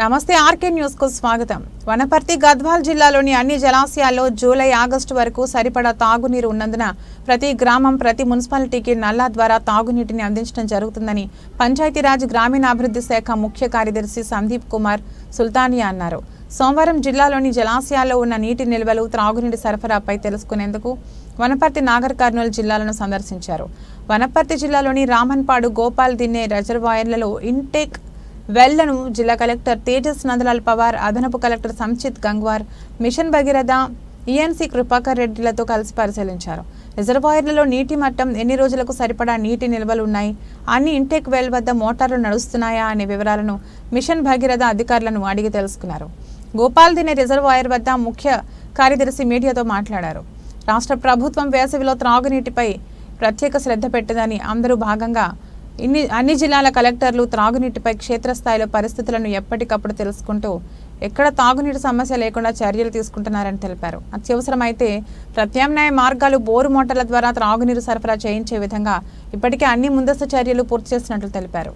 నమస్తే ఆర్కే న్యూస్కు స్వాగతం. వనపర్తి గద్వాల్ జిల్లాలోని అన్ని జలాశయాల్లో జూలై ఆగస్టు వరకు సరిపడా తాగునీరు ఉన్నందున ప్రతి గ్రామం ప్రతి మున్సిపాలిటీకి నల్లా ద్వారా తాగునీటిని అందించడం జరుగుతుందని పంచాయతీరాజ్ గ్రామీణాభివృద్ధి శాఖ ముఖ్య కార్యదర్శి సందీప్ కుమార్ సుల్తానియా అన్నారు. సోమవారం జిల్లాలోని జలాశయాల్లో ఉన్న నీటి నిల్వలు త్రాగునీటి సరఫరాపై తెలుసుకునేందుకు వనపర్తి నాగర్ కర్నూలు జిల్లాలను సందర్శించారు. వనపర్తి జిల్లాలోని రామన్పాడు గోపాల్ దిన్నే రిజర్వాయర్లలో ఇంటేక్ వెళ్ళను జిల్లా కలెక్టర్ తేజస్ నందలాల్ పవార్ అదనపు collector Sanchit Gangwar mission Bhagiratha ENC Kripakar రెడ్డిలతో కలిసి పరిశీలించారు. రిజర్వాయర్లలో నీటి మట్టం ఎన్ని రోజులకు సరిపడా నీటి నిల్వలు ఉన్నాయి? అన్ని ఇంటేక్ వెల్ వద్ద మోటార్లు నడుస్తున్నాయా అనే వివరాలను మిషన్ భగీరథ అధికారులను అడిగి తెలుసుకున్నారు. గోపాల్ దినే రిజర్వాయర్ వద్ద ముఖ్య కార్యదర్శి మీడియాతో మాట్లాడారు. రాష్ట్ర ప్రభుత్వం వేసవిలో త్రాగునీటిపై ప్రత్యేక శ్రద్ధ పెట్టదని అందరూ భాగంగా ఇన్ని అన్ని జిల్లాల కలెక్టర్లు త్రాగునీటిపై క్షేత్రస్థాయిలో పరిస్థితులను ఎప్పటికప్పుడు తెలుసుకుంటూ ఎక్కడ తాగునీటి సమస్య లేకుండా చర్యలు తీసుకుంటున్నారని తెలిపారు. అత్యవసరమైతే ప్రత్యామ్నాయ మార్గాలు బోరు మోటార్ల ద్వారా త్రాగునీరు సరఫరా చేయించే విధంగా ఇప్పటికే అన్ని ముందస్తు చర్యలు పూర్తి చేసినట్లు తెలిపారు.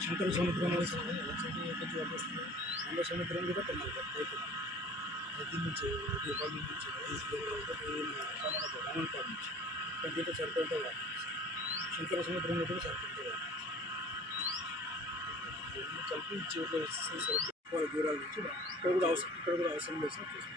శంకర సముద్రం వంద సముద్రం కూడా కొన్నాను రైతు రైతు నుంచి దీపావళి నుంచి అమన్పాడు నుంచి పెద్దగా సరిపోతే శంకర సముద్రం కూడా సరిపోతే కలిపి చివరిలో వేసేసరికి వాళ్ళ దూరాల నుంచి ఇక్కడ కూడా అవసరం ఇక్కడ కూడా అవసరం లేదు సార్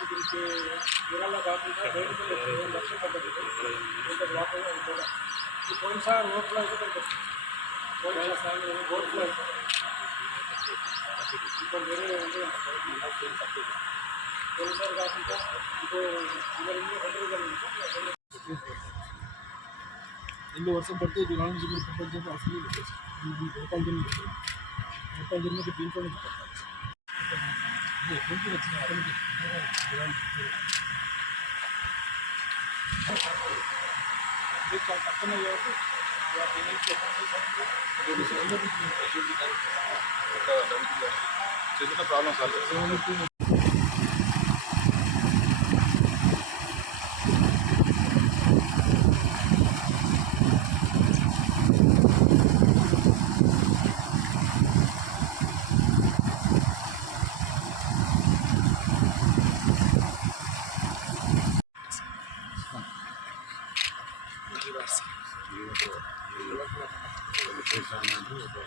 దీనికి వివరాల్లో కాకుండా బయట లక్ష్యం పడ్డది ఇంకా వాటర్ కూడా ఈ పోయినసారి ఓట్లు అయితే పెట్టచ్చు పోయినసారి ఓట్లు అయితే ఇప్పుడు వేరే పోయినసారి కాకుండా ఇంకో అందరి ఇల్లు రెండు రోజులు ఇల్లు వర్షం పడితే ఇది నాలుగు నుంచి మూడు పంపించే అవసరం లేదు రూపాయలు తిని రూపాయలు తిన్నది దీంట్లో నుంచి పడతారు ఇది ఎప్పుడు Beautiful. Beautiful. Beautiful. Beautiful. Beautiful. Beautiful. Beautiful.